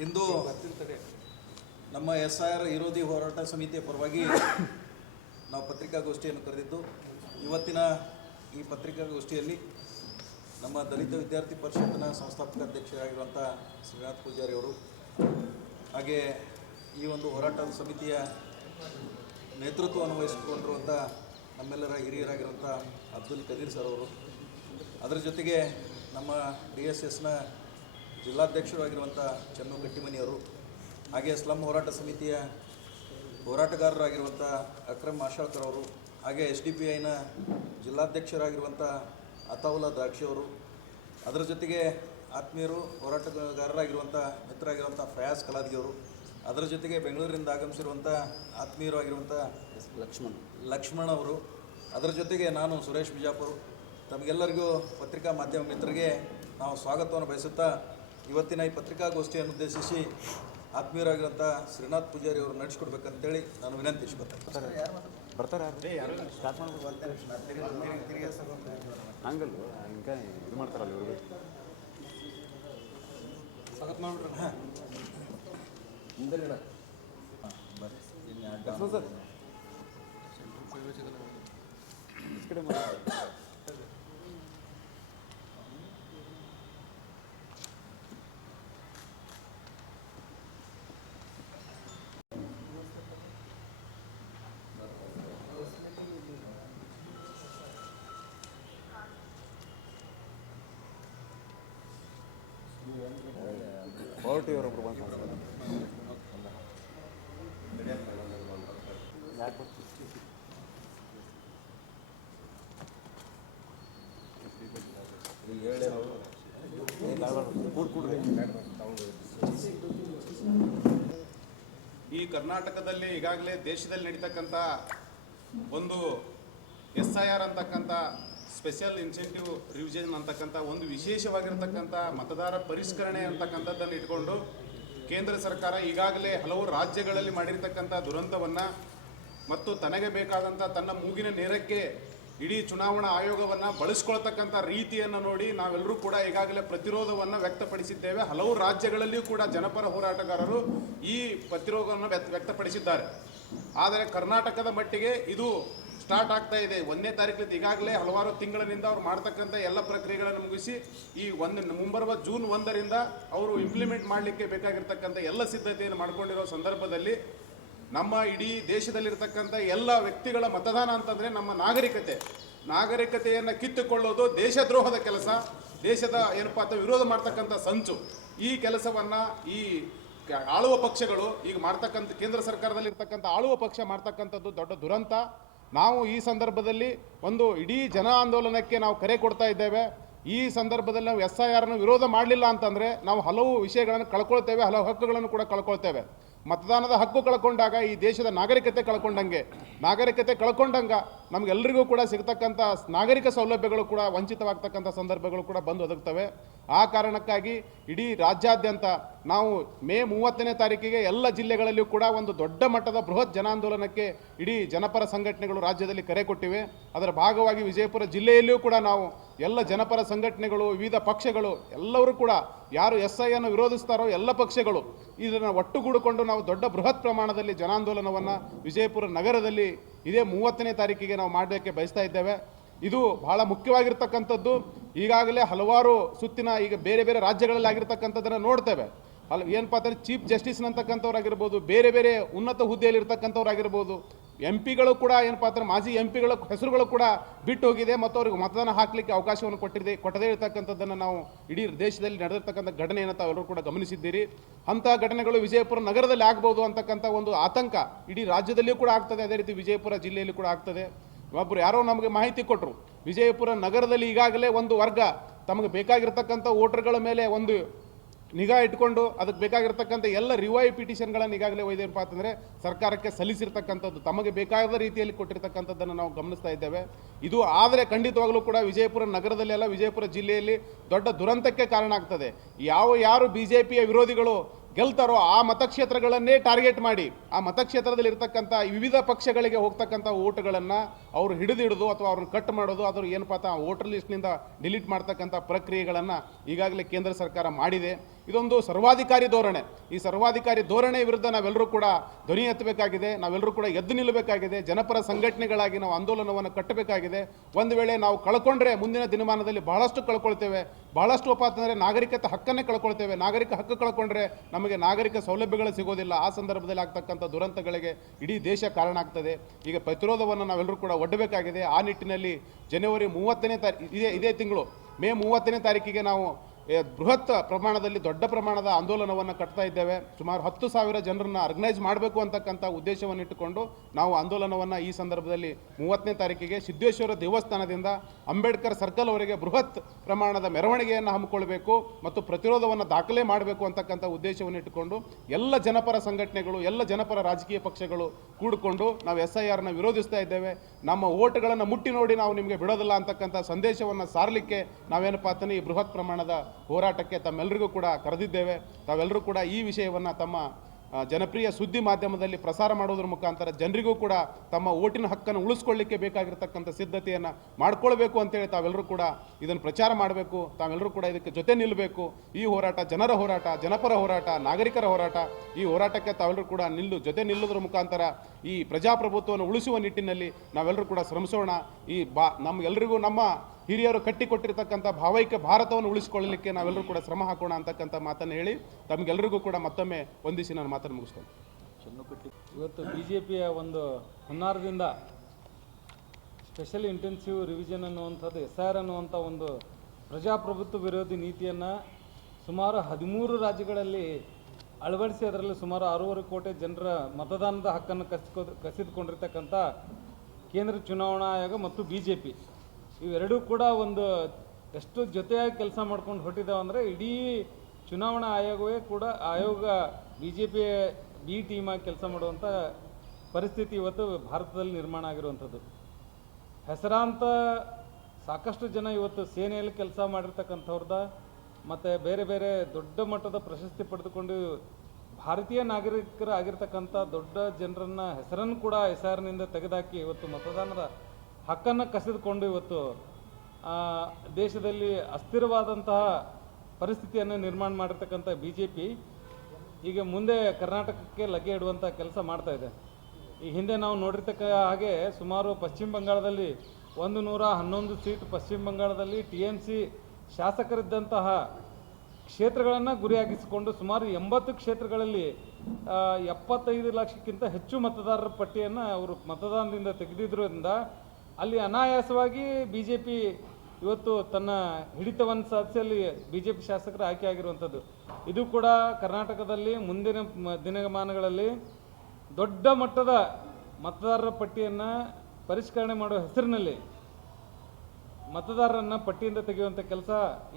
ಇಂದು ನಮ್ಮ SIR ವಿರೋಧಿ ಹೋರಾಟ ಸಮಿತಿಯ ಪರವಾಗಿ ನಾವು ಪತ್ರಿಕಾಗೋಷ್ಠಿಯನ್ನು ಕರೆದಿದ್ದು, ಇವತ್ತಿನ ಈ ಪತ್ರಿಕಾಗೋಷ್ಠಿಯಲ್ಲಿ ನಮ್ಮ ದಲಿತ ವಿದ್ಯಾರ್ಥಿ ಪರಿಷತ್ತಿನ ಸಂಸ್ಥಾಪಕ ಅಧ್ಯಕ್ಷರಾಗಿರುವಂಥ ಶ್ರೀನಾಥ್ ಪೂಜಾರಿ ಅವರು, ಹಾಗೆ ಈ ಒಂದು ಹೋರಾಟ ಸಮಿತಿಯ ನೇತೃತ್ವವನ್ನು ವಹಿಸಿಕೊಂಡಿರುವಂಥ ನಮ್ಮೆಲ್ಲರ ಹಿರಿಯರಾಗಿರುವಂಥ ಅಬ್ದುಲ್ ಕದೀರ್ ಸರ್ ಅವರು, ಅದರ ಜೊತೆಗೆ ನಮ್ಮ DSSನ ಜಿಲ್ಲಾಧ್ಯಕ್ಷರಾಗಿರುವಂಥ ಚನ್ನು ಕಟ್ಟಿಮನಿಯವರು, ಹಾಗೆ ಸ್ಲಮ್ ಹೋರಾಟ ಸಮಿತಿಯ ಹೋರಾಟಗಾರರಾಗಿರುವಂಥ ಅಕ್ರಮ್ ಆಶಾಳ್ಕರ್ ಅವರು, ಹಾಗೆ SDPIನ ಜಿಲ್ಲಾಧ್ಯಕ್ಷರಾಗಿರುವಂಥ ಅತಾವುಲ್ಲಾ ದ್ರಾಕ್ಷಿ ಅವರು, ಅದರ ಜೊತೆಗೆ ಆತ್ಮೀಯರು ಹೋರಾಟಗಾರರಾಗಿರುವಂಥ ಮಿತ್ರರಾಗಿರುವಂಥ ಫಯಾಜ್ ಕಲಾದ್ಗಿ ಅವರು, ಅದರ ಜೊತೆಗೆ ಬೆಂಗಳೂರಿನಿಂದ ಆಗಮಿಸಿರುವಂಥ ಆತ್ಮೀಯರು ಆಗಿರುವಂಥ ಲಕ್ಷ್ಮಣ ಅವರು, ಅದರ ಜೊತೆಗೆ ನಾನು ಸುರೇಶ್ ಬಿಜಾಪುರ್, ತಮಗೆಲ್ಲರಿಗೂ ಪತ್ರಿಕಾ ಮಾಧ್ಯಮ ಮಿತ್ರರಿಗೆ ನಾವು ಸ್ವಾಗತವನ್ನು ಬಯಸುತ್ತಾ ಇವತ್ತಿನ ಈ ಪತ್ರಿಕಾಗೋಷ್ಠಿಯನ್ನು ಉದ್ದೇಶಿಸಿ ಆತ್ಮೀಯರಾಗಿರುವಂಥ ಶ್ರೀನಾಥ್ ಪೂಜಾರಿ ಅವರು ನಡೆಸಿಕೊಡ್ಬೇಕಂತೇಳಿ ನಾನು ವಿನಂತಿಸ್ಕೊಳ್ತೇನೆ. ಹಂಗಲ್ಲ ಹಿಂಗೆ ಇದು ಮಾಡ್ತಾರಲ್ಲ ಇವರು ಸರ್ ಹೊರಟಿಯವರೊಬ್ರು ಬಂದು ಈ ಕರ್ನಾಟಕದಲ್ಲಿ ಈಗಾಗಲೇ ದೇಶದಲ್ಲಿ ನಡೀತಕ್ಕಂಥ ಒಂದು SIR ಅಂತಕ್ಕಂಥ ಸ್ಪೆಷಲ್ ಇನ್ಸೆಂಟಿವ್ ರಿವಿಷನ್ ಅಂತಕ್ಕಂಥ ಒಂದು ವಿಶೇಷವಾಗಿರ್ತಕ್ಕಂಥ ಮತದಾರ ಪರಿಷ್ಕರಣೆ ಅಂತಕ್ಕಂಥದ್ದನ್ನು ಇಟ್ಕೊಂಡು ಕೇಂದ್ರ ಸರ್ಕಾರ ಈಗಾಗಲೇ ಹಲವು ರಾಜ್ಯಗಳಲ್ಲಿ ಮಾಡಿರ್ತಕ್ಕಂಥ ದುರಂತವನ್ನು ಮತ್ತು ತನಗೆ ಬೇಕಾದಂಥ ತನ್ನ ಮೂಗಿನ ನೇರಕ್ಕೆ ಇಡೀ ಚುನಾವಣಾ ಆಯೋಗವನ್ನು ಬಳಸ್ಕೊಳ್ತಕ್ಕಂಥ ರೀತಿಯನ್ನು ನೋಡಿ ನಾವೆಲ್ಲರೂ ಕೂಡ ಈಗಾಗಲೇ ಪ್ರತಿರೋಧವನ್ನು ವ್ಯಕ್ತಪಡಿಸಿದ್ದೇವೆ. ಹಲವು ರಾಜ್ಯಗಳಲ್ಲಿಯೂ ಕೂಡ ಜನಪರ ಹೋರಾಟಗಾರರು ಈ ಪ್ರತಿರೋಧವನ್ನು ವ್ಯಕ್ತಪಡಿಸಿದ್ದಾರೆ. ಆದರೆ ಕರ್ನಾಟಕದ ಮಟ್ಟಿಗೆ ಇದು ಸ್ಟಾರ್ಟ್ ಆಗ್ತಾ ಇದೆ. 1ನೇ ತಾರೀಕಿನಿಂದ ಈಗಾಗಲೇ ಹಲವಾರು ತಿಂಗಳಿನಿಂದ ಅವ್ರು ಮಾಡ್ತಕ್ಕಂಥ ಎಲ್ಲ ಪ್ರಕ್ರಿಯೆಗಳನ್ನು ಮುಗಿಸಿ ಈ ಮುಂಬರುವ ಜೂನ್ 1ರಿಂದ ಅವರು ಇಂಪ್ಲಿಮೆಂಟ್ ಮಾಡಲಿಕ್ಕೆ ಬೇಕಾಗಿರ್ತಕ್ಕಂಥ ಎಲ್ಲ ಸಿದ್ಧತೆಯನ್ನು ಮಾಡಿಕೊಂಡಿರೋ ಸಂದರ್ಭದಲ್ಲಿ ನಮ್ಮ ಇಡೀ ದೇಶದಲ್ಲಿರ್ತಕ್ಕಂಥ ಎಲ್ಲ ವ್ಯಕ್ತಿಗಳ ಮತದಾನ ಅಂತಂದರೆ ನಮ್ಮ ನಾಗರಿಕತೆಯನ್ನು ಕಿತ್ತುಕೊಳ್ಳೋದು ದೇಶದ್ರೋಹದ ಕೆಲಸ, ದೇಶದ ಏನಪ್ಪ ಅಂತ ವಿರೋಧ ಮಾಡ್ತಕ್ಕಂಥ ಸಂಚು. ಈ ಕೆಲಸವನ್ನು ಈ ಆಳುವ ಪಕ್ಷಗಳು ಈಗ ಮಾಡ್ತಕ್ಕಂಥ ಕೇಂದ್ರ ಸರ್ಕಾರದಲ್ಲಿರ್ತಕ್ಕಂಥ ಆಳುವ ಪಕ್ಷ ಮಾಡ್ತಕ್ಕಂಥದ್ದು ದೊಡ್ಡ ದುರಂತ. ನಾವು ಈ ಸಂದರ್ಭದಲ್ಲಿ ಒಂದು ಇಡೀ ಜನ ಆಂದೋಲನಕ್ಕೆ ನಾವು ಕರೆ ಕೊಡ್ತಾ ಇದ್ದೇವೆ. ಈ ಸಂದರ್ಭದಲ್ಲಿ ನಾವು SIRನ ವಿರೋಧ ಮಾಡಲಿಲ್ಲ ಅಂತಂದರೆ ನಾವು ಹಲವು ವಿಷಯಗಳನ್ನು ಕಳ್ಕೊಳ್ತೇವೆ, ಹಲವು ಹಕ್ಕುಗಳನ್ನು ಕೂಡ ಕಳ್ಕೊಳ್ತೇವೆ. ಮತದಾನದ ಹಕ್ಕು ಕಳ್ಕೊಂಡಾಗ ಈ ದೇಶದ ನಾಗರಿಕತೆ ಕಳ್ಕೊಂಡಂಗೆ ನಮಗೆಲ್ಲರಿಗೂ ಕೂಡ ಸಿಗ್ತಕ್ಕಂಥ ನಾಗರಿಕ ಸೌಲಭ್ಯಗಳು ಕೂಡ ವಂಚಿತವಾಗ್ತಕ್ಕಂಥ ಸಂದರ್ಭಗಳು ಕೂಡ ಬಂದು ಒದಗ್ತವೆ. ಆ ಕಾರಣಕ್ಕಾಗಿ ಇಡೀ ರಾಜ್ಯಾದ್ಯಂತ ನಾವು ಮೇ 30ನೇ ತಾರೀಕಿಗೆ ಎಲ್ಲ ಜಿಲ್ಲೆಗಳಲ್ಲಿಯೂ ಕೂಡ ಒಂದು ದೊಡ್ಡ ಮಟ್ಟದ ಬೃಹತ್ ಜನಾಂದೋಲನಕ್ಕೆ ಇಡೀ ಜನಪರ ಸಂಘಟನೆಗಳು ರಾಜ್ಯದಲ್ಲಿ ಕರೆ ಕೊಟ್ಟಿವೆ. ಅದರ ಭಾಗವಾಗಿ ವಿಜಯಪುರ ಜಿಲ್ಲೆಯಲ್ಲಿಯೂ ಕೂಡ ನಾವು ಎಲ್ಲ ಜನಪರ ಸಂಘಟನೆಗಳು, ವಿವಿಧ ಪಕ್ಷಗಳು ಎಲ್ಲರೂ ಕೂಡ ಯಾರು SIಯನ್ನು ವಿರೋಧಿಸ್ತಾರೋ ಎಲ್ಲ ಪಕ್ಷಗಳು ಇದನ್ನು ಒಟ್ಟುಗೂಡಿಕೊಂಡು ನಾವು ದೊಡ್ಡ ಬೃಹತ್ ಪ್ರಮಾಣದಲ್ಲಿ ಜನಾಂದೋಲನವನ್ನು ವಿಜಯಪುರ ನಗರದಲ್ಲಿ ಇದೇ 30ನೇ ತಾರೀಕಿಗೆ ನಾವು ಮಾಡಲಿಕ್ಕೆ ಬಯಸ್ತಾ ಇದ್ದೇವೆ. ಇದು ಬಹಳ ಮುಖ್ಯವಾಗಿರ್ತಕ್ಕಂಥದ್ದು. ಈಗಾಗಲೇ ಹಲವಾರು ಸುತ್ತಿನ ಈಗ ಬೇರೆ ಬೇರೆ ರಾಜ್ಯಗಳಲ್ಲಿ ಆಗಿರ್ತಕ್ಕಂಥದ್ದನ್ನು ನೋಡ್ತೇವೆ. ಏನಪ್ಪ ಅಂದರೆ ಚೀಫ್ ಜಸ್ಟಿಸ್ನಂತಕ್ಕಂಥವ್ರಾಗಿರ್ಬೋದು, ಬೇರೆ ಬೇರೆ ಉನ್ನತ ಹುದ್ದೆಯಲ್ಲಿರ್ತಕ್ಕಂಥವ್ರಾಗಿರ್ಬೋದು, MP ಗಳು ಕೂಡ ಏನಪ್ಪ ಅಂದರೆ ಮಾಜಿ MP ಗಳ ಹೆಸರುಗಳು ಕೂಡ ಬಿಟ್ಟು ಹೋಗಿದೆ ಮತ್ತು ಅವ್ರಿಗೆ ಮತದಾನ ಹಾಕಲಿಕ್ಕೆ ಅವಕಾಶವನ್ನು ಕೊಟ್ಟದೇ ಇರತಕ್ಕಂಥದ್ದನ್ನು ನಾವು ಇಡೀ ದೇಶದಲ್ಲಿ ನಡೆದಿರ್ತಕ್ಕಂಥ ಘಟನೆಯನ್ನು ತಾವೆಲ್ಲರೂ ಕೂಡ ಗಮನಿಸಿದ್ದೀರಿ. ಅಂಥ ಘಟನೆಗಳು ವಿಜಯಪುರ ನಗರದಲ್ಲಿ ಆಗ್ಬೋದು ಅಂತಕ್ಕಂಥ ಒಂದು ಆತಂಕ ಇಡೀ ರಾಜ್ಯದಲ್ಲಿಯೂ ಕೂಡ ಆಗ್ತದೆ, ಅದೇ ರೀತಿ ವಿಜಯಪುರ ಜಿಲ್ಲೆಯಲ್ಲಿ ಕೂಡ ಆಗ್ತದೆ. ಒಬ್ಬರು ಯಾರೋ ನಮಗೆ ಮಾಹಿತಿ ಕೊಟ್ಟರು, ವಿಜಯಪುರ ನಗರದಲ್ಲಿ ಈಗಾಗಲೇ ಒಂದು ವರ್ಗ ತಮಗೆ ಬೇಕಾಗಿರ್ತಕ್ಕಂಥ ವೋಟರ್ಗಳ ಮೇಲೆ ಒಂದು ನಿಗಾ ಇಟ್ಕೊಂಡು ಅದಕ್ಕೆ ಬೇಕಾಗಿರ್ತಕ್ಕಂಥ ಎಲ್ಲ ರಿವೈವ್ ಪಿಟಿಷನ್ಗಳನ್ನು ಈಗಾಗಲೇ ಒಯ್ದೇನಪ್ಪ ಅಂತಂದರೆ ಸರ್ಕಾರಕ್ಕೆ ಸಲ್ಲಿಸಿರ್ತಕ್ಕಂಥದ್ದು, ತಮಗೆ ಬೇಕಾದ ರೀತಿಯಲ್ಲಿ ಕೊಟ್ಟಿರ್ತಕ್ಕಂಥದ್ದನ್ನು ನಾವು ಗಮನಿಸ್ತಾ ಇದ್ದೇವೆ. ಇದು ಆದರೆ ಖಂಡಿತವಾಗಲೂ ಕೂಡ ವಿಜಯಪುರ ನಗರದಲ್ಲಿ ಅಲ್ಲ, ವಿಜಯಪುರ ಜಿಲ್ಲೆಯಲ್ಲಿ ದೊಡ್ಡ ದುರಂತಕ್ಕೆ ಕಾರಣ ಆಗ್ತದೆ. ಯಾರು BJPಯ ವಿರೋಧಿಗಳು ಗೆಲ್ತಾರೋ ಆ ಮತಕ್ಷೇತ್ರಗಳನ್ನೇ ಟಾರ್ಗೆಟ್ ಮಾಡಿ ಆ ಮತಕ್ಷೇತ್ರದಲ್ಲಿ ಇರತಕ್ಕಂಥ ವಿವಿಧ ಪಕ್ಷಗಳಿಗೆ ಹೋಗ್ತಕ್ಕಂಥ ಓಟ್ಗಳನ್ನು ಅವರು ಹಿಡಿದು ಅಥವಾ ಅವ್ರನ್ನ ಕಟ್ ಮಾಡೋದು, ಅದ್ರ ಏನಪ್ಪ ವೋಟರ್ ಲಿಸ್ಟ್ನಿಂದ ಡಿಲೀಟ್ ಮಾಡ್ತಕ್ಕಂಥ ಪ್ರಕ್ರಿಯೆಗಳನ್ನು ಈಗಾಗಲೇ ಕೇಂದ್ರ ಸರ್ಕಾರ ಮಾಡಿದೆ. ಇದೊಂದು ಸರ್ವಾಧಿಕಾರಿ ಧೋರಣೆ. ಈ ಸರ್ವಾಧಿಕಾರಿ ಧೋರಣೆ ವಿರುದ್ಧ ನಾವೆಲ್ಲರೂ ಕೂಡ ಧ್ವನಿ ಎತ್ತಬೇಕಾಗಿದೆ. ನಾವೆಲ್ಲರೂ ಕೂಡ ಎದ್ದು ನಿಲ್ಲಬೇಕಾಗಿದೆ. ಜನಪರ ಸಂಘಟನೆಗಳಾಗಿ ನಾವು ಆಂದೋಲನವನ್ನು ಕಟ್ಟಬೇಕಾಗಿದೆ. ಒಂದು ವೇಳೆ ನಾವು ಕಳ್ಕೊಂಡ್ರೆ ಮುಂದಿನ ದಿನಮಾನದಲ್ಲಿ ಬಹಳಷ್ಟು ಕಳ್ಕೊಳ್ತೇವೆ. ಬಹಳಷ್ಟು ಅಂದರೆ ನಾಗರಿಕತೆ ಹಕ್ಕನ್ನೇ ಕಳ್ಕೊಳ್ತೇವೆ. ನಾಗರಿಕ ಹಕ್ಕು ಕಳ್ಕೊಂಡ್ರೆ ನಮಗೆ ನಾಗರಿಕ ಸೌಲಭ್ಯಗಳು ಸಿಗೋದಿಲ್ಲ. ಆ ಸಂದರ್ಭದಲ್ಲಿ ಆಗ್ತಕ್ಕಂಥ ದುರಂತಗಳಿಗೆ ಇಡೀ ದೇಶ ಕಾರಣ ಆಗ್ತದೆ. ಈಗ ಪ್ರತಿರೋಧವನ್ನು ನಾವೆಲ್ಲರೂ ಕೂಡ ಒಡ್ಡಬೇಕಾಗಿದೆ. ಆ ನಿಟ್ಟಿನಲ್ಲಿ ಜನವರಿ 30ನೇ ತಾರೀಕು ಇದೇ ತಿಂಗಳು ಮೇ 30ನೇ ತಾರೀಕಿಗೆ ನಾವು ಬೃಹತ್ ಪ್ರಮಾಣದಲ್ಲಿ ದೊಡ್ಡ ಪ್ರಮಾಣದ ಆಂದೋಲನವನ್ನು ಕಟ್ತಾ ಇದ್ದೇವೆ. ಸುಮಾರು 10,000 ಜನರನ್ನು ಆರ್ಗನೈಸ್ ಮಾಡಬೇಕು ಅಂತಕ್ಕಂಥ ಉದ್ದೇಶವನ್ನು ಇಟ್ಟುಕೊಂಡು ನಾವು ಆಂದೋಲನವನ್ನು ಈ ಸಂದರ್ಭದಲ್ಲಿ 30ನೇ ತಾರೀಕಿಗೆ ಸಿದ್ದೇಶ್ವರ ದೇವಸ್ಥಾನದಿಂದ ಅಂಬೇಡ್ಕರ್ ಸರ್ಕಲ್ವರೆಗೆ ಬೃಹತ್ ಪ್ರಮಾಣದ ಮೆರವಣಿಗೆಯನ್ನು ಹಮ್ಮಿಕೊಳ್ಬೇಕು ಮತ್ತು ಪ್ರತಿರೋಧವನ್ನು ದಾಖಲೆ ಮಾಡಬೇಕು ಅಂತಕ್ಕಂಥ ಉದ್ದೇಶವನ್ನು ಇಟ್ಟುಕೊಂಡು ಎಲ್ಲ ಜನಪರ ಸಂಘಟನೆಗಳು, ಎಲ್ಲ ಜನಪರ ರಾಜಕೀಯ ಪಕ್ಷಗಳು ಕೂಡಿಕೊಂಡು ನಾವು SIRನ ವಿರೋಧಿಸ್ತಾ ಇದ್ದೇವೆ. ನಮ್ಮ ಓಟ್ಗಳನ್ನು ಮುಟ್ಟಿ ನೋಡಿ ನಾವು ನಿಮಗೆ ಬಿಡೋದಿಲ್ಲ ಅಂತಕ್ಕಂಥ ಸಂದೇಶವನ್ನು ಸಾರಲಿಕ್ಕೆ ನಾವೇನಪ್ಪ ಅಂತಲೇ ಈ ಬೃಹತ್ ಪ್ರಮಾಣದ ಹೋರಾಟಕ್ಕೆ ತಮ್ಮೆಲ್ಲರಿಗೂ ಕೂಡ ಕರೆದಿದ್ದೇವೆ. ತಾವೆಲ್ಲರೂ ಕೂಡ ಈ ವಿಷಯವನ್ನು ತಮ್ಮ ಜನಪ್ರಿಯ ಸುದ್ದಿ ಮಾಧ್ಯಮದಲ್ಲಿ ಪ್ರಸಾರ ಮಾಡೋದ್ರ ಮುಖಾಂತರ ಜನರಿಗೂ ಕೂಡ ತಮ್ಮ ಓಟಿನ ಹಕ್ಕನ್ನು ಉಳಿಸ್ಕೊಳ್ಳಿಕ್ಕೆ ಬೇಕಾಗಿರ್ತಕ್ಕಂಥ ಸಿದ್ಧತೆಯನ್ನು ಮಾಡ್ಕೊಳ್ಬೇಕು ಅಂತೇಳಿ ತಾವೆಲ್ಲರೂ ಕೂಡ ಇದನ್ನು ಪ್ರಚಾರ ಮಾಡಬೇಕು. ತಾವೆಲ್ಲರೂ ಕೂಡ ಇದಕ್ಕೆ ಜೊತೆ ನಿಲ್ಲಬೇಕು. ಈ ಹೋರಾಟ ಜನರ ಹೋರಾಟ, ಜನಪರ ಹೋರಾಟ, ನಾಗರಿಕರ ಹೋರಾಟ. ಈ ಹೋರಾಟಕ್ಕೆ ತಾವೆಲ್ಲರೂ ಕೂಡ ಜೊತೆ ನಿಲ್ಲೋದ್ರ ಮುಖಾಂತರ ಈ ಪ್ರಜಾಪ್ರಭುತ್ವವನ್ನು ಉಳಿಸುವ ನಿಟ್ಟಿನಲ್ಲಿ ನಾವೆಲ್ಲರೂ ಕೂಡ ಶ್ರಮಿಸೋಣ. ನಮಗೆಲ್ಲರಿಗೂ ನಮ್ಮ ಹಿರಿಯರು ಕಟ್ಟಿಕೊಟ್ಟಿರ್ತಕ್ಕಂಥ ಭಾವೈಕ್ಯ ಭಾರತವನ್ನು ಉಳಿಸಿಕೊಳ್ಳಲಿಕ್ಕೆ ನಾವೆಲ್ಲರೂ ಕೂಡ ಶ್ರಮ ಹಾಕೋಣ ಅಂತಕ್ಕಂಥ ಮಾತನ್ನು ಹೇಳಿ ತಮಗೆಲ್ಲರಿಗೂ ಕೂಡ ಮತ್ತೊಮ್ಮೆ ವಂದಿಸಿ ನಾನು ಮಾತನ್ನು ಮುಗಿಸ್ತೇನೆ. ಇವತ್ತು BJPಯ ಒಂದು ಹುನ್ನಾರದಿಂದ ಸ್ಪೆಷಲ್ ಇಂಟೆನ್ಸಿವ್ ರಿವಿಷನ್ ಅನ್ನುವಂಥದ್ದು SIR ಅನ್ನುವಂಥ ಒಂದು ಪ್ರಜಾಪ್ರಭುತ್ವ ವಿರೋಧಿ ನೀತಿಯನ್ನು ಸುಮಾರು 13 ರಾಜ್ಯಗಳಲ್ಲಿ ಅಳವಡಿಸಿ ಅದರಲ್ಲಿ ಸುಮಾರು 6.5 ಕೋಟಿ ಜನರ ಮತದಾನದ ಹಕ್ಕನ್ನು ಕಸಿದುಕೊಂಡಿರ್ತಕ್ಕಂಥ ಕೇಂದ್ರ ಚುನಾವಣಾ ಆಯೋಗ ಮತ್ತು BJP ಇವೆರಡೂ ಕೂಡ ಒಂದು ಎಷ್ಟು ಜೊತೆಯಾಗಿ ಕೆಲಸ ಮಾಡ್ಕೊಂಡು ಹೊರಟಿದ್ದಾವೆ ಅಂದರೆ ಇಡೀ ಚುನಾವಣಾ ಆಯೋಗವೇ ಕೂಡ BJP ಬಿ ಟೀಮಾಗಿ ಕೆಲಸ ಮಾಡುವಂಥ ಪರಿಸ್ಥಿತಿ ಇವತ್ತು ಭಾರತದಲ್ಲಿ ನಿರ್ಮಾಣ ಆಗಿರುವಂಥದ್ದು. ಹೆಸರಾಂತ ಸಾಕಷ್ಟು ಜನ ಇವತ್ತು ಸೇನೆಯಲ್ಲಿ ಕೆಲಸ ಮಾಡಿರ್ತಕ್ಕಂಥವ್ರದ ಮತ್ತು ಬೇರೆ ಬೇರೆ ದೊಡ್ಡ ಮಟ್ಟದ ಪ್ರಶಸ್ತಿ ಪಡೆದುಕೊಂಡು ಭಾರತೀಯ ನಾಗರಿಕರಾಗಿರ್ತಕ್ಕಂಥ ದೊಡ್ಡ ಜನರನ್ನು ಹೆಸರನ್ನು ಕೂಡ SIRನಿಂದ ತೆಗೆದುಹಾಕಿ ಇವತ್ತು ಮತದಾನದ ಹಕ್ಕನ್ನು ಕಸಿದುಕೊಂಡು ಇವತ್ತು ದೇಶದಲ್ಲಿ ಅಸ್ಥಿರವಾದಂತಹ ಪರಿಸ್ಥಿತಿಯನ್ನು ನಿರ್ಮಾಣ ಮಾಡಿರ್ತಕ್ಕಂಥ BJP ಈಗ ಮುಂದೆ ಕರ್ನಾಟಕಕ್ಕೆ ಲಗ್ಗೆ ಇಡುವಂಥ ಕೆಲಸ ಮಾಡ್ತಾ ಇದೆ. ಈ ಹಿಂದೆ ನಾವು ನೋಡಿರ್ತಕ್ಕ ಹಾಗೆ ಸುಮಾರು ಪಶ್ಚಿಮ ಬಂಗಾಳದಲ್ಲಿ 111 ಸೀಟ್ ಪಶ್ಚಿಮ ಬಂಗಾಳದಲ್ಲಿ TMC ಶಾಸಕರಿದ್ದಂತಹ ಕ್ಷೇತ್ರಗಳನ್ನು ಗುರಿಯಾಗಿಸಿಕೊಂಡು ಸುಮಾರು 80 ಕ್ಷೇತ್ರಗಳಲ್ಲಿ 75 ಲಕ್ಷಕ್ಕಿಂತ ಹೆಚ್ಚು ಮತದಾರರ ಪಟ್ಟಿಯನ್ನು ಅವರು ಮತದಾನದಿಂದ ತೆಗೆದಿದ್ದರಿಂದ ಅಲ್ಲಿ ಅನಾಯಾಸವಾಗಿ BJP ಇವತ್ತು ತನ್ನ ಹಿಡಿತವನ್ನು ಸಾಧಿಸಲಿ BJP ಶಾಸಕರು ಆಯ್ಕೆ ಆಗಿರುವಂಥದ್ದು. ಇದು ಕೂಡ ಕರ್ನಾಟಕದಲ್ಲಿ ಮುಂದಿನ ದಿನಮಾನಗಳಲ್ಲಿ ದೊಡ್ಡ ಮಟ್ಟದ ಮತದಾರರ ಪಟ್ಟಿಯನ್ನು ಪರಿಷ್ಕರಣೆ ಮಾಡುವ ಹೆಸರಿನಲ್ಲಿ ಮತದಾರರನ್ನು ಪಟ್ಟಿಯಿಂದ ತೆಗೆಯುವಂಥ ಕೆಲಸ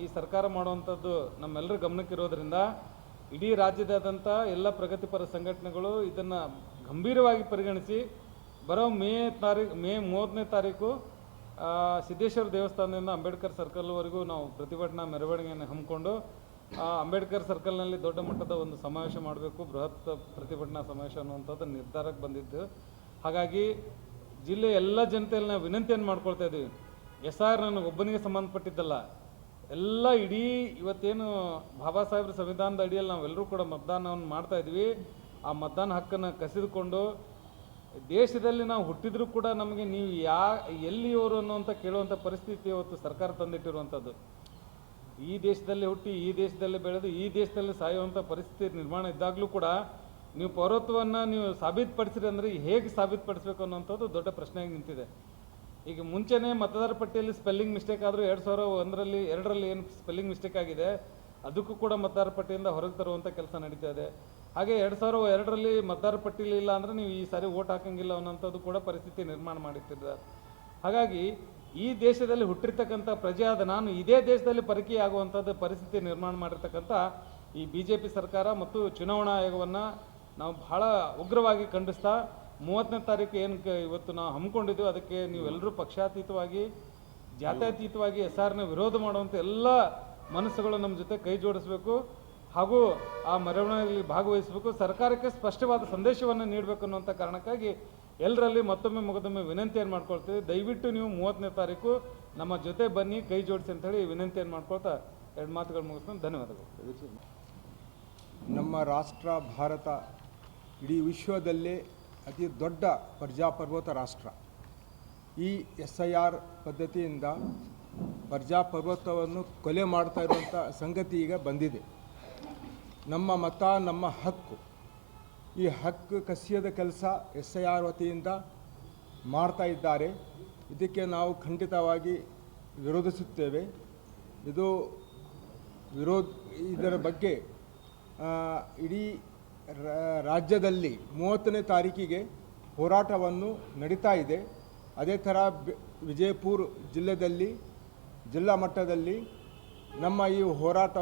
ಈ ಸರ್ಕಾರ ಮಾಡುವಂಥದ್ದು ನಮ್ಮೆಲ್ಲರ ಗಮನಕ್ಕಿರೋದ್ರಿಂದ ಇಡೀ ರಾಜ್ಯದಾದ್ಯಂತ ಎಲ್ಲ ಪ್ರಗತಿಪರ ಸಂಘಟನೆಗಳು ಇದನ್ನು ಗಂಭೀರವಾಗಿ ಪರಿಗಣಿಸಿ ಬರೋ ಮೇ 30ನೇ ತಾರೀಕು ಸಿದ್ದೇಶ್ವರ ದೇವಸ್ಥಾನದಿಂದ ಅಂಬೇಡ್ಕರ್ ಸರ್ಕಲ್ವರೆಗೂ ನಾವು ಪ್ರತಿಭಟನಾ ಮೆರವಣಿಗೆಯನ್ನು ಹಮ್ಮಿಕೊಂಡು ಅಂಬೇಡ್ಕರ್ ಸರ್ಕಲ್ನಲ್ಲಿ ದೊಡ್ಡ ಮಟ್ಟದ ಒಂದು ಸಮಾವೇಶ ಮಾಡಬೇಕು, ಬೃಹತ್ ಪ್ರತಿಭಟನಾ ಸಮಾವೇಶ ಅನ್ನುವಂಥದ್ದು ನಿರ್ಧಾರಕ್ಕೆ ಬಂದಿದ್ದು. ಹಾಗಾಗಿ ಜಿಲ್ಲೆಯ ಎಲ್ಲ ಜನತೆಯಲ್ಲಿ ನಾವು ವಿನಂತಿಯನ್ನು ಮಾಡ್ಕೊಳ್ತಾ ಇದ್ದೀವಿ. SIR ನನಗೆ ಒಬ್ಬನಿಗೆ ಸಂಬಂಧಪಟ್ಟಿದ್ದಲ್ಲ, ಎಲ್ಲ ಇಡೀ ಇವತ್ತೇನು ಬಾಬಾ ಸಾಹೇಬ್ರ ಸಂವಿಧಾನದ ಅಡಿಯಲ್ಲಿ ನಾವೆಲ್ಲರೂ ಕೂಡ ಮತದಾನವನ್ನು ಮಾಡ್ತಾ ಇದ್ವಿ. ಆ ಮತದಾನ ಹಕ್ಕನ್ನು ಕಸಿದುಕೊಂಡು ದೇಶದಲ್ಲಿ ನಾವು ಹುಟ್ಟಿದ್ರೂ ಕೂಡ ನಮಗೆ ನೀವು ಎಲ್ಲಿಯವರು ಅನ್ನುವಂಥ ಕೇಳುವಂಥ ಪರಿಸ್ಥಿತಿ ಇವತ್ತು ಸರ್ಕಾರ ತಂದಿಟ್ಟಿರುವಂಥದ್ದು. ಈ ದೇಶದಲ್ಲಿ ಹುಟ್ಟಿ ಈ ದೇಶದಲ್ಲಿ ಬೆಳೆದು ಈ ದೇಶದಲ್ಲಿ ಸಾಯುವಂಥ ಪರಿಸ್ಥಿತಿ ನಿರ್ಮಾಣ ಇದ್ದಾಗಲೂ ಕೂಡ ನೀವು ಪೌರತ್ವವನ್ನು ನೀವು ಸಾಬೀತುಪಡಿಸಿರಿ ಅಂದರೆ ಹೇಗೆ ಸಾಬೀತುಪಡಿಸಬೇಕು ಅನ್ನೋಂಥದ್ದು ದೊಡ್ಡ ಪ್ರಶ್ನೆಯಾಗಿ ನಿಂತಿದೆ. ಈಗ ಮುಂಚೆನೇ ಮತದಾರ ಪಟ್ಟಿಯಲ್ಲಿ ಸ್ಪೆಲ್ಲಿಂಗ್ ಮಿಸ್ಟೇಕ್ ಆದರೂ 2001ರಲ್ಲಿ 2ರಲ್ಲಿ ಏನು ಸ್ಪೆಲ್ಲಿಂಗ್ ಮಿಸ್ಟೇಕ್ ಆಗಿದೆ ಅದಕ್ಕೂ ಕೂಡ ಮತದಾರ ಪಟ್ಟಿಯಿಂದ ಹೊರಗೆ ತರುವಂಥ ಕೆಲಸ ನಡೀತಾ ಇದೆ. ಹಾಗೆ 2002ರಲ್ಲಿ ಮತದಾರ ಪಟ್ಟಿಲಿ ಇಲ್ಲ ಅಂದರೆ ನೀವು ಈ ಸಾರಿ ವೋಟ್ ಹಾಕಂಗಿಲ್ಲ ಅನ್ನೋಂಥದ್ದು ಕೂಡ ಪರಿಸ್ಥಿತಿ ನಿರ್ಮಾಣ ಮಾಡುತ್ತಿದ್ದಾರೆ. ಹಾಗಾಗಿ ಈ ದೇಶದಲ್ಲಿ ಹುಟ್ಟಿರ್ತಕ್ಕಂಥ ಪ್ರಜೆಯಾದ ನಾನು ಇದೇ ದೇಶದಲ್ಲಿ ಪರಕೀಯ ಆಗುವಂಥದ್ದು ಪರಿಸ್ಥಿತಿ ನಿರ್ಮಾಣ ಮಾಡಿರ್ತಕ್ಕಂಥ ಈ BJP ಸರ್ಕಾರ ಮತ್ತು ಚುನಾವಣಾ ಆಯೋಗವನ್ನು ನಾವು ಬಹಳ ಉಗ್ರವಾಗಿ ಖಂಡಿಸ್ತಾ 30ನೇ ತಾರೀಕು ಏನು ಇವತ್ತು ನಾವು ಹಮ್ಮಿಕೊಂಡಿದ್ದೀವಿ ಅದಕ್ಕೆ ನೀವೆಲ್ಲರೂ ಪಕ್ಷಾತೀತವಾಗಿ ಜಾತ್ಯತೀತವಾಗಿ SIRನ ವಿರೋಧ ಮಾಡುವಂಥ ಎಲ್ಲ ಮನಸ್ಸುಗಳು ನಮ್ಮ ಜೊತೆ ಕೈ ಜೋಡಿಸಬೇಕು ಹಾಗೂ ಆ ಮೆರವಣಿಗೆಯಲ್ಲಿ ಭಾಗವಹಿಸಬೇಕು. ಸರ್ಕಾರಕ್ಕೆ ಸ್ಪಷ್ಟವಾದ ಸಂದೇಶವನ್ನು ನೀಡಬೇಕು ಅನ್ನುವಂಥ ಕಾರಣಕ್ಕಾಗಿ ಎಲ್ಲರಲ್ಲಿ ಮತ್ತೊಮ್ಮೆ ಮುಗಿದೊಮ್ಮೆ ವಿನಂತಿಯನ್ನು ಮಾಡ್ಕೊಳ್ತೀವಿ. ದಯವಿಟ್ಟು ನೀವು 30ನೇ ತಾರೀಕು ನಮ್ಮ ಜೊತೆ ಬನ್ನಿ, ಕೈ ಜೋಡಿಸಿ ಅಂತೇಳಿ ವಿನಂತಿಯನ್ನು ಮಾಡ್ಕೊಳ್ತಾ 2 ಮಾತುಗಳು ಮುಗಿಸ್ಕೊಂಡು ಧನ್ಯವಾದಗಳು. ನಮ್ಮ ರಾಷ್ಟ್ರ ಭಾರತ ಇಡೀ ವಿಶ್ವದಲ್ಲೇ ಅತಿ ದೊಡ್ಡ ಪ್ರಜಾಪ್ರಭುತ್ವ ರಾಷ್ಟ್ರ. ಈ SIR ಪದ್ಧತಿಯಿಂದ ಪ್ರಜಾಪ್ರಭುತ್ವವನ್ನು ಕೊಲೆ ಮಾಡ್ತಾ ಇರುವಂಥ ಸಂಗತಿ ಈಗ ಬಂದಿದೆ. ನಮ್ಮ ಮತ ನಮ್ಮ ಹಕ್ಕು, ಈ ಹಕ್ಕು ಕಸಿಯದ ಕೆಲಸ SIR ವತಿಯಿಂದ ಮಾಡ್ತಾ ಇದ್ದಾರೆ. ಇದಕ್ಕೆ ನಾವು ಖಂಡಿತವಾಗಿ ವಿರೋಧಿಸುತ್ತೇವೆ. ಇದರ ಬಗ್ಗೆ ಇಡೀ ರಾಜ್ಯದಲ್ಲಿ 30ನೇ ತಾರೀಕಿಗೆ ಹೋರಾಟವನ್ನು ನಡೀತಾ ಇದೆ. ಅದೇ ಥರ ವಿಜಯಪುರ ಜಿಲ್ಲೆಯಲ್ಲಿ ಜಿಲ್ಲಾ ಮಟ್ಟದಲ್ಲಿ ನಮ್ಮ ಈ ಹೋರಾಟ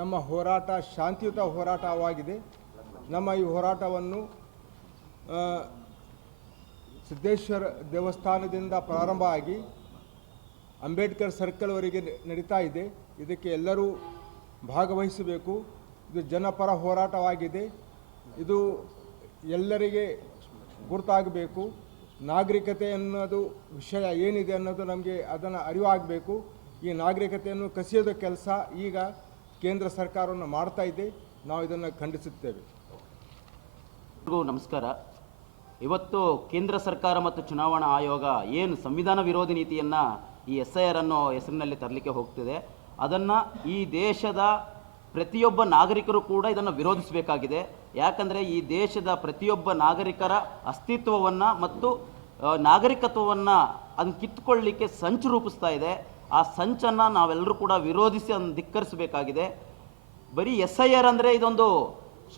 ನಮ್ಮ ಹೋರಾಟ ಶಾಂತಿಯುತ ಹೋರಾಟವಾಗಿದೆ. ನಮ್ಮ ಈ ಹೋರಾಟವನ್ನು ಸಿದ್ದೇಶ್ವರ ದೇವಸ್ಥಾನದಿಂದ ಪ್ರಾರಂಭ ಆಗಿ ಅಂಬೇಡ್ಕರ್ ಸರ್ಕಲ್ವರೆಗೆ ನಡೀತಾ ಇದೆ. ಇದಕ್ಕೆ ಎಲ್ಲರೂ ಭಾಗವಹಿಸಬೇಕು. ಇದು ಜನಪರ ಹೋರಾಟವಾಗಿದೆ. ಇದು ಎಲ್ಲರಿಗೆ ಗುರುತಾಗಬೇಕು. ನಾಗರಿಕತೆ ಅನ್ನೋದು ವಿಷಯ ಏನಿದೆ ಅನ್ನೋದು ನಮಗೆ ಅದನ್ನು ಅರಿವಾಗಬೇಕು. ಈ ನಾಗರಿಕತೆಯನ್ನು ಕಸಿಯೋದ ಕೆಲಸ ಈಗ ಕೇಂದ್ರ ಸರ್ಕಾರವನ್ನು ಮಾಡ್ತಾ ಇದೆ. ನಾವು ಇದನ್ನು ಖಂಡಿಸುತ್ತೇವೆ. ನಮಸ್ಕಾರ. ಇವತ್ತು ಕೇಂದ್ರ ಸರ್ಕಾರ ಮತ್ತು ಚುನಾವಣಾ ಆಯೋಗ ಏನು ಸಂವಿಧಾನ ವಿರೋಧಿ ನೀತಿಯನ್ನು ಈ SIR ಅನ್ನೋ ಹೆಸರಿನಲ್ಲಿ ತರಲಿಕ್ಕೆ ಹೋಗ್ತಿದೆ, ಅದನ್ನು ಈ ದೇಶದ ಪ್ರತಿಯೊಬ್ಬ ನಾಗರಿಕರು ಕೂಡ ಇದನ್ನು ವಿರೋಧಿಸಬೇಕಾಗಿದೆ. ಯಾಕಂದರೆ ಈ ದೇಶದ ಪ್ರತಿಯೊಬ್ಬ ನಾಗರಿಕರ ಅಸ್ತಿತ್ವವನ್ನು ಮತ್ತು ನಾಗರಿಕತ್ವವನ್ನು ಅದನ್ನು ಕಿತ್ತುಕೊಳ್ಳಲಿಕ್ಕೆ ಸಂಚು ರೂಪಿಸ್ತಾ ಇದೆ. ಆ ಸಂಚನ್ನು ನಾವೆಲ್ಲರೂ ಕೂಡ ವಿರೋಧಿಸಿ ಅದನ್ನು ಧಿಕ್ಕರಿಸಬೇಕಾಗಿದೆ. ಬರೀ SIR ಅಂದರೆ ಇದೊಂದು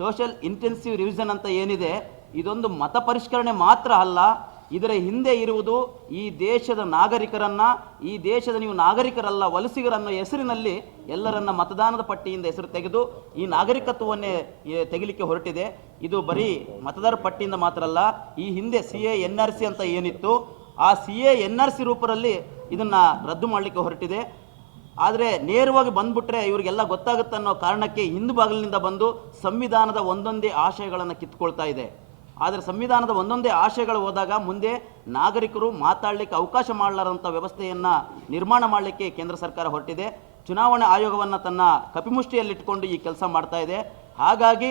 ಸೋಷಿಯಲ್ ಇಂಟೆನ್ಸಿವ್ ರಿವಿಷನ್ ಅಂತ ಏನಿದೆ, ಇದೊಂದು ಮತ ಪರಿಷ್ಕರಣೆ ಮಾತ್ರ ಅಲ್ಲ. ಇದರ ಹಿಂದೆ ಇರುವುದು ಈ ದೇಶದ ನಾಗರಿಕರನ್ನು, ಈ ದೇಶದ ನೀವು ನಾಗರಿಕರಲ್ಲ ವಲಸಿಗರನ್ನೋ ಹೆಸರಿನಲ್ಲಿ ಎಲ್ಲರನ್ನ ಮತದಾನದ ಪಟ್ಟಿಯಿಂದ ಹೆಸರು ತೆಗೆದು ಈ ನಾಗರಿಕತ್ವವನ್ನೇ ತೆಗಿಲಿಕ್ಕೆ ಹೊರಟಿದೆ. ಇದು ಬರೀ ಮತದಾರ ಪಟ್ಟಿಯಿಂದ ಮಾತ್ರ ಅಲ್ಲ, ಈ ಹಿಂದೆ CA NRC ಅಂತ ಏನಿತ್ತು, ಆ CA NRC ರೂಪದಲ್ಲಿ ಇದನ್ನು ರದ್ದು ಮಾಡಲಿಕ್ಕೆ ಹೊರಟಿದೆ. ಆದರೆ ನೇರವಾಗಿ ಬಂದ್ಬಿಟ್ರೆ ಇವರಿಗೆಲ್ಲ ಗೊತ್ತಾಗುತ್ತೆ ಅನ್ನೋ ಕಾರಣಕ್ಕೆ ಹಿಂದು ಬಾಗಿಲಿನಿಂದ ಬಂದು ಸಂವಿಧಾನದ ಒಂದೊಂದೇ ಆಶಯಗಳನ್ನು ಕಿತ್ಕೊಳ್ತಾ ಇದೆ. ಆದರೆ ಸಂವಿಧಾನದ ಒಂದೊಂದೇ ಆಶಯಗಳು ಹೋದಾಗ ಮುಂದೆ ನಾಗರಿಕರು ಮಾತಾಡಲಿಕ್ಕೆ ಅವಕಾಶ ಮಾಡಲಾರಂಥ ವ್ಯವಸ್ಥೆಯನ್ನು ನಿರ್ಮಾಣ ಮಾಡಲಿಕ್ಕೆ ಕೇಂದ್ರ ಸರ್ಕಾರ ಹೊರಟಿದೆ. ಚುನಾವಣಾ ಆಯೋಗವನ್ನು ತನ್ನ ಕಪಿಮುಷ್ಟಿಯಲ್ಲಿಟ್ಟುಕೊಂಡು ಈ ಕೆಲಸ ಮಾಡ್ತಾ ಇದೆ. ಹಾಗಾಗಿ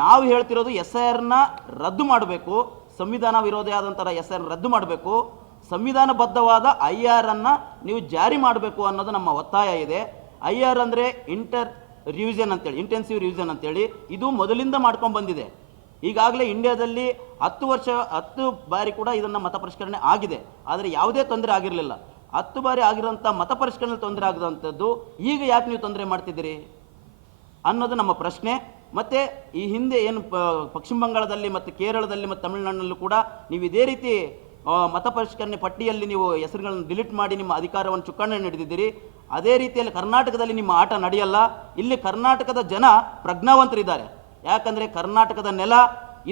ನಾವು ಹೇಳ್ತಿರೋದು SIRನ ರದ್ದು ಮಾಡಬೇಕು, ಸಂವಿಧಾನ ವಿರೋಧಿಯಾದಂಥ SIR ರದ್ದು ಮಾಡಬೇಕು, ಸಂವಿಧಾನಬದ್ಧವಾದ IR ಅನ್ನು ನೀವು ಜಾರಿ ಮಾಡಬೇಕು ಅನ್ನೋದು ನಮ್ಮ ಒತ್ತಾಯ ಇದೆ. IR ಅಂದರೆ ಇಂಟೆನ್ಸಿವ್ ರಿವಿಷನ್ ಅಂತೇಳಿ ಇದು ಮೊದಲಿಂದ ಮಾಡ್ಕೊಂಡು ಬಂದಿದೆ. ಈಗಾಗಲೇ ಇಂಡಿಯಾದಲ್ಲಿ 10 ಬಾರಿ ಕೂಡ ಇದನ್ನು ಮತ ಪರಿಷ್ಕರಣೆ ಆಗಿದೆ. ಆದರೆ ಯಾವುದೇ ತೊಂದರೆ ಆಗಿರಲಿಲ್ಲ. 10 ಬಾರಿ ಆಗಿರೋಂಥ ಮತ ಪರಿಷ್ಕರಣೆ ತೊಂದರೆ ಆಗದಂಥದ್ದು ಈಗ ಯಾಕೆ ನೀವು ತೊಂದರೆ ಮಾಡ್ತಿದ್ದೀರಿ ಅನ್ನೋದು ನಮ್ಮ ಪ್ರಶ್ನೆ. ಮತ್ತು ಈ ಹಿಂದೆ ಏನು ಪಶ್ಚಿಮ ಬಂಗಾಳದಲ್ಲಿ ಮತ್ತು ಕೇರಳದಲ್ಲಿ ಮತ್ತು ತಮಿಳುನಾಡಿನಲ್ಲೂ ಕೂಡ ನೀವು ಇದೇ ರೀತಿ ಮತ ಪರಿಷ್ಕರಣೆ ಪಟ್ಟಿಯಲ್ಲಿ ನೀವು ಹೆಸರುಗಳನ್ನು ಡಿಲೀಟ್ ಮಾಡಿ ನಿಮ್ಮ ಅಧಿಕಾರವನ್ನು ಚುಕ್ಕಾಣಿ ನಡೆದಿದ್ದೀರಿ. ಅದೇ ರೀತಿಯಲ್ಲಿ ಕರ್ನಾಟಕದಲ್ಲಿ ನಿಮ್ಮ ಆಟ ನಡೆಯಲ್ಲ. ಇಲ್ಲಿ ಕರ್ನಾಟಕದ ಜನ ಪ್ರಜ್ಞಾವಂತರಿದ್ದಾರೆ. ಯಾಕಂದರೆ ಕರ್ನಾಟಕದ ನೆಲ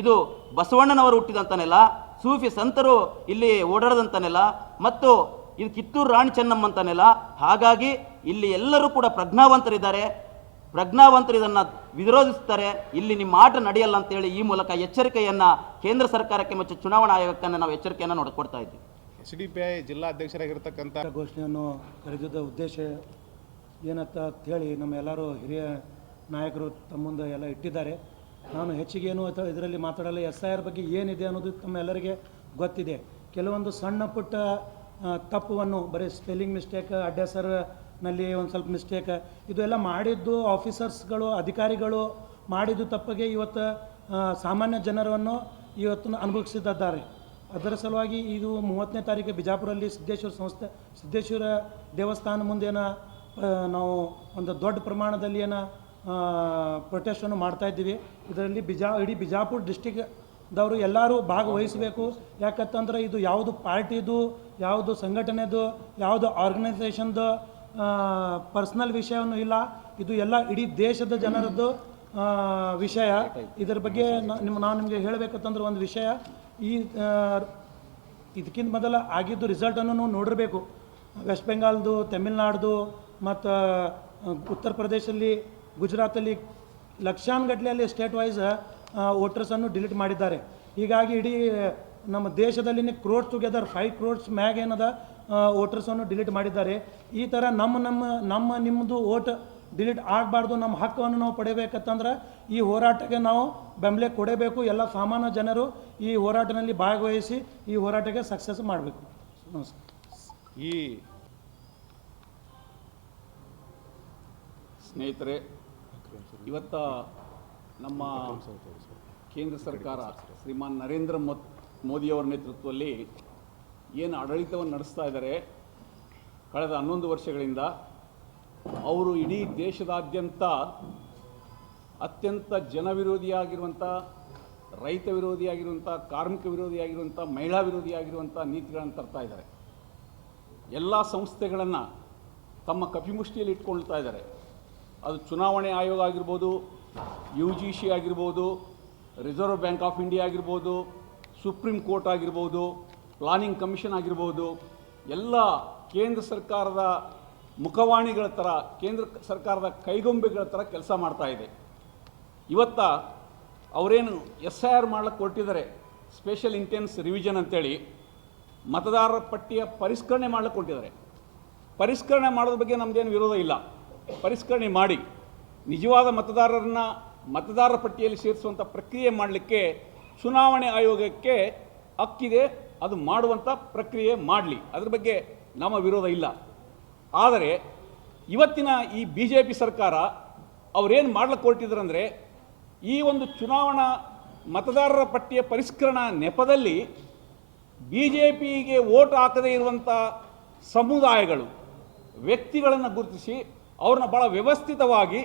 ಇದು ಬಸವಣ್ಣನವರು ಹುಟ್ಟಿದಂಥ ನೆಲ, ಸೂಫಿ ಸಂತರು ಇಲ್ಲಿ ಓಡಾಡದಂಥ ನೆಲ, ಮತ್ತು ಇದು ಕಿತ್ತೂರು ರಾಣಿ ಚೆನ್ನಮ್ಮಂಥ ನೆಲ. ಹಾಗಾಗಿ ಇಲ್ಲಿ ಎಲ್ಲರೂ ಕೂಡ ಪ್ರಜ್ಞಾವಂತರಿದ್ದಾರೆ. ಪ್ರಜ್ಞಾವಂತರು ಇದನ್ನು ವಿರೋಧಿಸ್ತಾರೆ. ಇಲ್ಲಿ ನಿಮ್ಮ ಆಟ ನಡೆಯಲ್ಲ ಅಂತೇಳಿ ಈ ಮೂಲಕ ಎಚ್ಚರಿಕೆಯನ್ನು ಕೇಂದ್ರ ಸರ್ಕಾರಕ್ಕೆ ಮತ್ತು ಚುನಾವಣಾ ಆಯೋಗಕ್ಕೆ ನಾವು ಎಚ್ಚರಿಕೆಯನ್ನು ಕೊಡ್ತಾ ಇದ್ದೀವಿ. SDPI ಜಿಲ್ಲಾಧ್ಯಕ್ಷರಾಗಿರ್ತಕ್ಕಂಥ ಘೋಷಣೆಯನ್ನು ಕರೆದಿದ್ದ ಉದ್ದೇಶ ಏನಂತ ಹೇಳಿ ನಮ್ಮೆಲ್ಲರೂ ಹಿರಿಯ ನಾಯಕರು ತಮ್ಮ ಮುಂದೆ ಎಲ್ಲ ಇಟ್ಟಿದ್ದಾರೆ. ನಾನು ಹೆಚ್ಚಿಗೇನು ಇದರಲ್ಲಿ ಮಾತಾಡಲ್ಲ. SIR ಬಗ್ಗೆ ಏನಿದೆ ಅನ್ನೋದು ತಮ್ಮೆಲ್ಲರಿಗೆ ಗೊತ್ತಿದೆ. ಕೆಲವೊಂದು ಸಣ್ಣ ಪುಟ್ಟ ತಪ್ಪುವನ್ನು ಬರೀ ಸ್ಪೆಲ್ಲಿಂಗ್ ಮಿಸ್ಟೇಕ್, ಅಡ್ರೆಸರ್ನಲ್ಲಿ ಒಂದು ಸ್ವಲ್ಪ ಮಿಸ್ಟೇಕ್, ಇದು ಎಲ್ಲ ಮಾಡಿದ್ದು ಆಫೀಸರ್ಸ್ಗಳು ಅಧಿಕಾರಿಗಳು ಮಾಡಿದ್ದು ತಪ್ಪಿಗೆ ಇವತ್ತು ಸಾಮಾನ್ಯ ಜನರನ್ನು ಇವತ್ತು ಅನುಭವಿಸಿದ್ದಾರೆ. ಅದರ ಸಲುವಾಗಿ ಇದು 30ನೇ ತಾರೀಕು ಬಿಜಾಪುರಲ್ಲಿ ಸಿದ್ದೇಶ್ವರ ದೇವಸ್ಥಾನ ಮುಂದೇನ ನಾವು ಒಂದು ದೊಡ್ಡ ಪ್ರಮಾಣದಲ್ಲಿ ಪ್ರೊಟೆಸ್ಟನ್ನು ಮಾಡ್ತಾಯಿದ್ದೀವಿ. ಇದರಲ್ಲಿ ಇಡೀ ಬಿಜಾಪುರ ಡಿಸ್ಟಿಕ್ದವರು ಎಲ್ಲರೂ ಭಾಗವಹಿಸಬೇಕು. ಯಾಕಂತಂದ್ರೆ ಇದು ಯಾವುದು ಪಾರ್ಟಿದು, ಯಾವುದು ಸಂಘಟನೆದು, ಯಾವುದು ಆರ್ಗನೈಸೇಷನ್ದು ಪರ್ಸ್ನಲ್ ವಿಷಯವನ್ನು ಇಲ್ಲ. ಇದು ಎಲ್ಲ ಇಡೀ ದೇಶದ ಜನರದ್ದು ವಿಷಯ. ಇದರ ಬಗ್ಗೆ ನಾನು ನಿಮಗೆ ಹೇಳಬೇಕಂತಂದ್ರೆ ಒಂದು ವಿಷಯ, ಇದಕ್ಕಿಂತ ಮೊದಲ ಆಗಿದ್ದು ರಿಸಲ್ಟನ್ನು ನೋಡಿರಬೇಕು. ವೆಸ್ಟ್ ಬೆಂಗಾಲ್ದು, ತಮಿಳ್ನಾಡ್ದು ಮತ್ತು ಉತ್ತರ ಪ್ರದೇಶದಲ್ಲಿ, ಗುಜರಾತಲ್ಲಿ ಲಕ್ಷಾನುಗಟ್ಟಲೆಯಲ್ಲಿ ಸ್ಟೇಟ್ ವೈಸ್ ವೋಟರ್ಸನ್ನು ಡಿಲೀಟ್ ಮಾಡಿದ್ದಾರೆ. ಹೀಗಾಗಿ ಇಡೀ ನಮ್ಮ ದೇಶದಲ್ಲಿ ಕ್ರೋಡ್ಸ್ ಟುಗೆದರ್ 5 crores ಮ್ಯಾಗ್ ಏನದ ವೋಟರ್ಸನ್ನು ಡಿಲೀಟ್ ಮಾಡಿದ್ದಾರೆ. ಈ ಥರ ನಿಮ್ಮದು ವೋಟ್ ಡಿಲೀಟ್ ಆಗಬಾರ್ದು. ನಮ್ಮ ಹಕ್ಕನ್ನು ನಾವು ಪಡೆಯಬೇಕಂತಂದ್ರೆ ಈ ಹೋರಾಟಕ್ಕೆ ನಾವು ಬೆಂಬಲ ಕೊಡಬೇಕು. ಎಲ್ಲ ಸಾಮಾನ್ಯ ಜನರು ಈ ಹೋರಾಟದಲ್ಲಿ ಭಾಗವಹಿಸಿ ಈ ಹೋರಾಟಕ್ಕೆ ಸಕ್ಸಸ್ ಮಾಡಬೇಕು. ನಮಸ್ಕಾರ. ಈ ಸ್ನೇಹಿತರೆ, ಇವತ್ತ ನಮ್ಮ ಕೇಂದ್ರ ಸರ್ಕಾರ ಶ್ರೀಮಾನ್ ನರೇಂದ್ರ ಮೋದಿಯವರ ನೇತೃತ್ವದಲ್ಲಿ ಏನು ಆಡಳಿತವನ್ನು ನಡೆಸ್ತಾ ಇದ್ದಾರೆ ಕಳೆದ 11 ವರ್ಷಗಳಿಂದ, ಅವರು ಇಡೀ ದೇಶದಾದ್ಯಂತ ಅತ್ಯಂತ ಜನವಿರೋಧಿಯಾಗಿರುವಂಥ, ರೈತ ವಿರೋಧಿಯಾಗಿರುವಂಥ, ಕಾರ್ಮಿಕ ವಿರೋಧಿಯಾಗಿರುವಂಥ, ಮಹಿಳಾ ವಿರೋಧಿಯಾಗಿರುವಂಥ ನೀತಿಗಳನ್ನು ತರ್ತಾ ಇದ್ದಾರೆ. ಎಲ್ಲ ಸಂಸ್ಥೆಗಳನ್ನು ತಮ್ಮ ಕಪಿಮುಷ್ಟಿಯಲ್ಲಿ ಇಟ್ಕೊಳ್ತಾ ಇದ್ದಾರೆ. ಅದು ಚುನಾವಣೆ ಆಯೋಗ ಆಗಿರ್ಬೋದು, UGC ಆಗಿರ್ಬೋದು, ರಿಸರ್ವ್ ಬ್ಯಾಂಕ್ ಆಫ್ ಇಂಡಿಯಾ ಆಗಿರ್ಬೋದು, ಸುಪ್ರೀಂ ಕೋರ್ಟ್ ಆಗಿರ್ಬೋದು, ಪ್ಲಾನಿಂಗ್ ಕಮಿಷನ್ ಆಗಿರ್ಬೋದು, ಎಲ್ಲ ಕೇಂದ್ರ ಸರ್ಕಾರದ ಮುಖವಾಣಿಗಳ ಥರ, ಕೇಂದ್ರ ಸರ್ಕಾರದ ಕೈಗೊಂಬೆಗಳ ಥರ ಕೆಲಸ ಮಾಡ್ತಾ ಇದೆ. ಇವತ್ತ ಅವರೇನು SIR ಮಾಡ್ಲಿಕ್ಕೆ ಕೊಟ್ಟಿದ್ದಾರೆ, ಸ್ಪೆಷಲ್ ಇಂಟೆನ್ಸ್ ರಿವಿಷನ್ ಅಂತೇಳಿ ಮತದಾರರ ಪಟ್ಟಿಯ ಪರಿಷ್ಕರಣೆ ಮಾಡ್ಲಿಕ್ಕೆ ಕೊಟ್ಟಿದ್ದಾರೆ. ಪರಿಷ್ಕರಣೆ ಮಾಡೋದ್ರ ಬಗ್ಗೆ ನಮ್ಮದೇನು ವಿರೋಧ ಇಲ್ಲ. ಪರಿಷ್ಕರಣೆ ಮಾಡಿ ನಿಜವಾದ ಮತದಾರರನ್ನ ಮತದಾರರ ಪಟ್ಟಿಯಲ್ಲಿ ಸೇರಿಸುವಂಥ ಪ್ರಕ್ರಿಯೆ ಮಾಡಲಿಕ್ಕೆ ಚುನಾವಣೆ ಆಯೋಗಕ್ಕೆ ಹಕ್ಕಿದೆ. ಅದು ಮಾಡುವಂಥ ಪ್ರಕ್ರಿಯೆ ಮಾಡಲಿ, ಅದ್ರ ಬಗ್ಗೆ ನಮ್ಮ ವಿರೋಧ ಇಲ್ಲ. ಆದರೆ ಇವತ್ತಿನ ಈ BJP ಸರ್ಕಾರ ಅವರೇನು ಮಾಡ್ಲಿಕ್ಕೆ ಹೊರಟಿದ್ರಂದರೆ, ಈ ಒಂದು ಚುನಾವಣಾ ಮತದಾರರ ಪಟ್ಟಿಯ ಪರಿಷ್ಕರಣಾ ನೆಪದಲ್ಲಿ BJPಗೆ ವೋಟ್ ಹಾಕದೇ ಇರುವಂಥ ಸಮುದಾಯಗಳು, ವ್ಯಕ್ತಿಗಳನ್ನು ಗುರುತಿಸಿ ಅವ್ರನ್ನ ಭಾಳ ವ್ಯವಸ್ಥಿತವಾಗಿ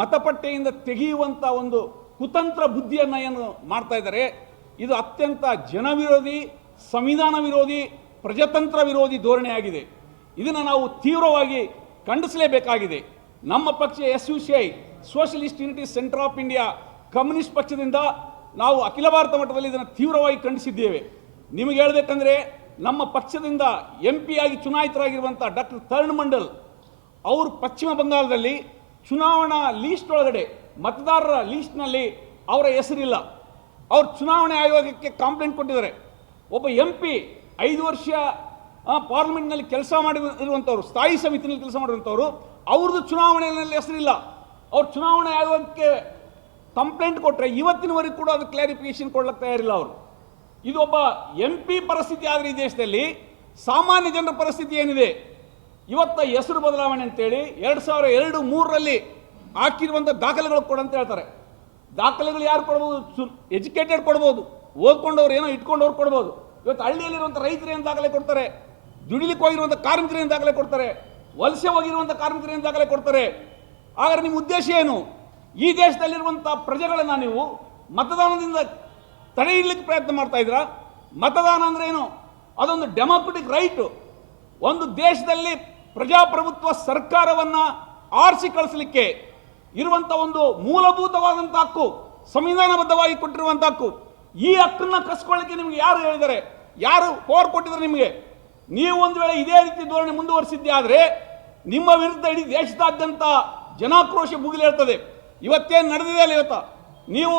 ಮತಪಟ್ಟಿಯಿಂದ ತೆಗೆಯುವಂಥ ಒಂದು ಕುತಂತ್ರ ಬುದ್ಧಿಯನ್ನು ಏನು ಮಾಡ್ತಾ ಇದ್ದಾರೆ, ಇದು ಅತ್ಯಂತ ಜನವಿರೋಧಿ, ಸಂವಿಧಾನ ವಿರೋಧಿ, ಪ್ರಜಾತಂತ್ರ ವಿರೋಧಿ ಧೋರಣೆಯಾಗಿದೆ. ಇದನ್ನು ನಾವು ತೀವ್ರವಾಗಿ ಖಂಡಿಸಲೇಬೇಕಾಗಿದೆ. ನಮ್ಮ ಪಕ್ಷ SUCI, socialist unity centre of India, communist ಪಕ್ಷದಿಂದ ನಾವು ಅಖಿಲ ಭಾರತ ಮಟ್ಟದಲ್ಲಿ ಇದನ್ನು ತೀವ್ರವಾಗಿ ಖಂಡಿಸಿದ್ದೇವೆ. ನಿಮಗೆ ಹೇಳಬೇಕಂದ್ರೆ, ನಮ್ಮ ಪಕ್ಷದಿಂದ MP ಆಗಿ ಚುನಾಯಿತರಾಗಿರುವಂಥ ಡಾಕ್ಟರ್ ತರುಣ್ ಮಂಡಲ್ ಅವರು ಪಶ್ಚಿಮ ಬಂಗಾಳದಲ್ಲಿ ಚುನಾವಣಾ ಲೀಸ್ಟ್ ಒಳಗಡೆ, ಮತದಾರರ ಲೀಸ್ಟ್ನಲ್ಲಿ ಅವರ ಹೆಸರಿಲ್ಲ. ಅವರು ಚುನಾವಣೆ ಆಯೋಗಕ್ಕೆ ಕಂಪ್ಲೇಂಟ್ ಕೊಟ್ಟಿದ್ದಾರೆ. ಒಬ್ಬ MP 5 ವರ್ಷ ಪಾರ್ಲಿಮೆಂಟ್ನಲ್ಲಿ ಕೆಲಸ ಮಾಡಿರುವಂಥವ್ರು, ಸ್ಥಾಯಿ ಸಮಿತಿನಲ್ಲಿ ಕೆಲಸ ಮಾಡಿರುವಂಥವ್ರು, ಅವ್ರದ್ದು ಚುನಾವಣೆಯಲ್ಲಿ ಹೆಸರಿಲ್ಲ. ಅವ್ರು ಚುನಾವಣೆ ಆಯೋಗಕ್ಕೆ ಕಂಪ್ಲೇಂಟ್ ಕೊಟ್ಟರೆ ಇವತ್ತಿನವರೆಗೂ ಕೂಡ ಅದು ಕ್ಲಾರಿಫಿಕೇಶನ್ ಕೊಡ್ಲಿಕ್ಕೆ ತಯಾರಿಲ್ಲ ಅವರು. ಇದು ಒಬ್ಬ MP ಪರಿಸ್ಥಿತಿ ಆದರೆ ಈ ದೇಶದಲ್ಲಿ ಸಾಮಾನ್ಯ ಜನರ ಪರಿಸ್ಥಿತಿ ಏನಿದೆ? ಇವತ್ತ ಹೆಸರು ಬದಲಾವಣೆ ಅಂತೇಳಿ 2002-3ರಲ್ಲಿ ಹಾಕಿರುವಂಥ ದಾಖಲೆಗಳು ಕೊಡಂತ ಹೇಳ್ತಾರೆ. ದಾಖಲೆಗಳು ಯಾರು ಕೊಡ್ಬೋದು? ಎಜುಕೇಟೆಡ್ ಕೊಡ್ಬೋದು, ಓದ್ಕೊಂಡವ್ರು ಏನೋ ಇಟ್ಕೊಂಡವ್ರು ಕೊಡ್ಬೋದು. ಇವತ್ತು ಹಳ್ಳಿಯಲ್ಲಿರುವಂಥ ರೈತರು ಏನು ದಾಖಲೆ ಕೊಡ್ತಾರೆ? ದುಡಿಲಿಕ್ಕೆ ಹೋಗಿರುವಂಥ ಕಾರ್ಮಿಕರು ಏನು ದಾಖಲೆ ಕೊಡ್ತಾರೆ? ವಲಸೆ ಹೋಗಿರುವಂಥ ಕಾರ್ಮಿಕರು ಏನು ದಾಖಲೆ ಕೊಡ್ತಾರೆ? ಹಾಗಾದ್ರೆ ನಿಮ್ಮ ಉದ್ದೇಶ ಏನು? ಈ ದೇಶದಲ್ಲಿರುವಂಥ ಪ್ರಜೆಗಳನ್ನು ನೀವು ಮತದಾನದಿಂದ ತಡೆ ಹಿಡಲಿಕ್ಕೆ ಪ್ರಯತ್ನ ಮಾಡ್ತಾ ಇದ್ದೀರಾ? ಮತದಾನ ಅಂದ್ರೆ ಏನು? ಅದೊಂದು ಡೆಮೋಕ್ರೆಟಿಕ್ ರೈಟು. ಒಂದು ದೇಶದಲ್ಲಿ ಪ್ರಜಾಪ್ರಭುತ್ವ ಸರ್ಕಾರವನ್ನು ಆರಿಸಿ ಕಳಿಸಲಿಕ್ಕೆ ಇರುವಂಥ ಒಂದು ಮೂಲಭೂತವಾದಂಥ ಹಕ್ಕು, ಸಂವಿಧಾನಬದ್ಧವಾಗಿ ಕೊಟ್ಟಿರುವಂಥ ಹಕ್ಕು. ಈ ಹಕ್ಕನ್ನು ಕಸ್ಕೊಳ್ಳಿಕ್ಕೆ ನಿಮಗೆ ಯಾರು ಹೇಳಿದ್ದಾರೆ? ಯಾರು ಪವರ್ ಕೊಟ್ಟಿದ್ದಾರೆ ನಿಮಗೆ? ನೀವು ಒಂದು ವೇಳೆ ಇದೇ ರೀತಿ ಧೋರಣೆ ಮುಂದುವರಿಸಿದ್ದೆ ಆದರೆ ನಿಮ್ಮ ವಿರುದ್ಧ ಇಡೀ ದೇಶದಾದ್ಯಂತ ಜನಾಕ್ರೋಶ ಭುಗಿಲೇಳ್ತದೆ. ಇವತ್ತೇನು ನಡೆದಿದೆ ಅಲ್ಲ, ಇವತ್ತು ನೀವು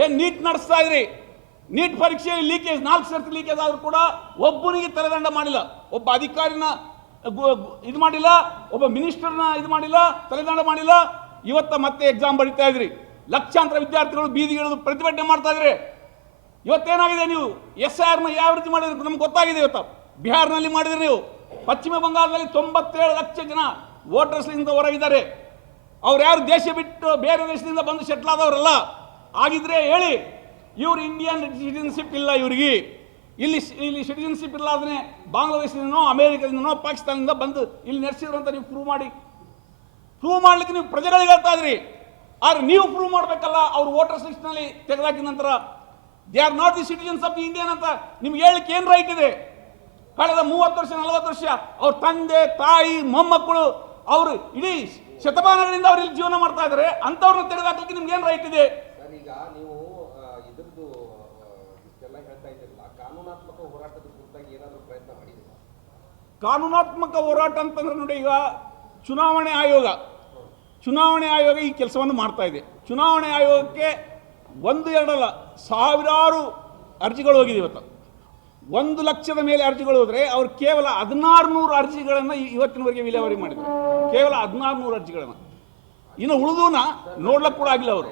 ಏನು ನೀಟ್ ನಡೆಸ್ತಾ ಇದ್ರಿ, ನೀಟ್ ಪರೀಕ್ಷೆಯಲ್ಲಿ ಲೀಕೇಜ್ 4 ಸರ್ತಿ ಲೀಕೇಜ್ ಆದರೂ ಕೂಡ ಒಬ್ಬನಿಗೆ ತಲೆದಂಡ ಮಾಡಿಲ್ಲ, ಒಬ್ಬ ಅಧಿಕಾರಿನ ಇದು ಮಾಡಿಲ್ಲ, ಒಬ್ಬ ಮಿನಿಸ್ಟರ್ನ ಇದು ಮಾಡಿಲ್ಲ, ತಲೆದಂಡ ಮಾಡಿಲ್ಲ. ಇವತ್ತು ಮತ್ತೆ ಎಕ್ಸಾಮ್ ಬರೀತಾ ಇದ್ರಿ, ಲಕ್ಷಾಂತರ ವಿದ್ಯಾರ್ಥಿಗಳು ಬೀದಿಗಿಳಿದು ಪ್ರತಿಭಟನೆ ಮಾಡ್ತಾ ಇದ್ರೆ ಇವತ್ತೇನಾಗಿದೆ? ನೀವು SIRನ ಯಾವ ರೀತಿ ಮಾಡಿದ್ರೆ ನಮ್ಗೆ ಗೊತ್ತಾಗಿದೆ. ಇವತ್ತು ಬಿಹಾರ್ನಲ್ಲಿ ಮಾಡಿದ್ರಿ ನೀವು, ಪಶ್ಚಿಮ ಬಂಗಾಳದಲ್ಲಿ 97 ಲಕ್ಷ ಜನ ವೋಟರ್ಸ್ನಿಂದ ಹೊರಗಿದ್ದಾರೆ. ಅವ್ರು ಯಾರು ದೇಶ ಬಿಟ್ಟು ಬೇರೆ ದೇಶದಿಂದ ಬಂದು ಸೆಟ್ಲ್ ಆದವರಲ್ಲ. ಆಗಿದ್ರೆ ಹೇಳಿ, ಇವ್ರು ಇಂಡಿಯನ್ ಸಿಟಿಜನ್ಶಿಪ್ ಇಲ್ಲ ಇವರಿಗೆ, ಇಲ್ಲಿ ಸಿಟಿಜನ್ಶಿಪ್ ಇಲ್ಲ, ಅದನ್ನೇ ಬಾಂಗ್ಲಾದೇಶದಿಂದನೋ ಅಮೇರಿಕದಿಂದನೋ ಪಾಕಿಸ್ತಾನದಿಂದ ಬಂದು ಇಲ್ಲಿ ನಡೆಸಿದ್ರು ಅಂತ ನೀವು ಪ್ರೂವ್ ಮಾಡಿ. ಪ್ರೂವ್ ಮಾಡ್ಲಿಕ್ಕೆ ನೀವು ಪ್ರಜೆಗಳಿಗೆ ಹೇಳ್ತಾ ಇದ್ರಿ, ಆದ್ರೆ ನೀವು ಪ್ರೂವ್ ಮಾಡಬೇಕಲ್ಲ. ಅವ್ರು ವೋಟರ್ಸ್ ಲಿಸ್ಟ್ನಲ್ಲಿ ತೆಗೆದಾಕಿದ ನಂತರ they are not the citizens of the Indian ಅಂತ ನಿಮ್ಗೆ ಹೇಳಲಿಕ್ಕೆ ಏನು ರೈಟ್ ಇದೆ? ಕಳೆದ 30 ವರ್ಷ 40 ವರ್ಷ ಅವ್ರ ತಂದೆ ತಾಯಿ ಮೊಮ್ಮಕ್ಕಳು ಅವರು ಇಡೀ ಶತಮಾನಗಳಿಂದ ಅವ್ರು ಇಲ್ಲಿ ಜೀವನ ಮಾಡ್ತಾ ಇದ್ದಾರೆ. ಅಂಥವ್ರನ್ನ ತೆಗೆದಾಕಲಿಕ್ಕೆ ನಿಮ್ಗೆ ಏನು ರೈಟ್ ಇದೆ? ಈಗ ನೀವು ಇದ್ರದ್ದು ಇಷ್ಟೆಲ್ಲ ಹೇಳ್ತಾ ಇದ್ದೀರಲ್ಲ, ಕಾನೂನಾತ್ಮಕ ಹೋರಾಟದ ಕುರಿತಾಗಿ ಏನಾದರೂ ಪ್ರಯತ್ನ ಮಾಡಿದ್ದೀರಾ? ಕಾನೂನಾತ್ಮಕ ಹೋರಾಟ ಅಂತಂದ್ರೆ ನೋಡಿ, ಈಗ ಚುನಾವಣೆ ಆಯೋಗ ಈ ಕೆಲಸವನ್ನು ಮಾಡ್ತಾ ಇದೆ. ಚುನಾವಣೆ ಆಯೋಗಕ್ಕೆ 1-2 ಅಲ್ಲ, ಸಾವಿರಾರು ಅರ್ಜಿಗಳು ಹೋಗಿದೆ. ಇವತ್ತು 1 ಲಕ್ಷದ ಮೇಲೆ ಅರ್ಜಿಗಳು ಹೋದರೆ ಅವ್ರು ಕೇವಲ 1600 ಅರ್ಜಿಗಳನ್ನು ಇವತ್ತಿನವರೆಗೆ ವಿಲೇವಾರಿ ಮಾಡಿದ್ದಾರೆ. ಕೇವಲ 1600 ಅರ್ಜಿಗಳನ್ನು. ಇನ್ನು ಉಳಿದೂನ ನೋಡ್ಲಕ್ಕೆ ಕೂಡ ಆಗಿಲ್ಲ ಅವರು.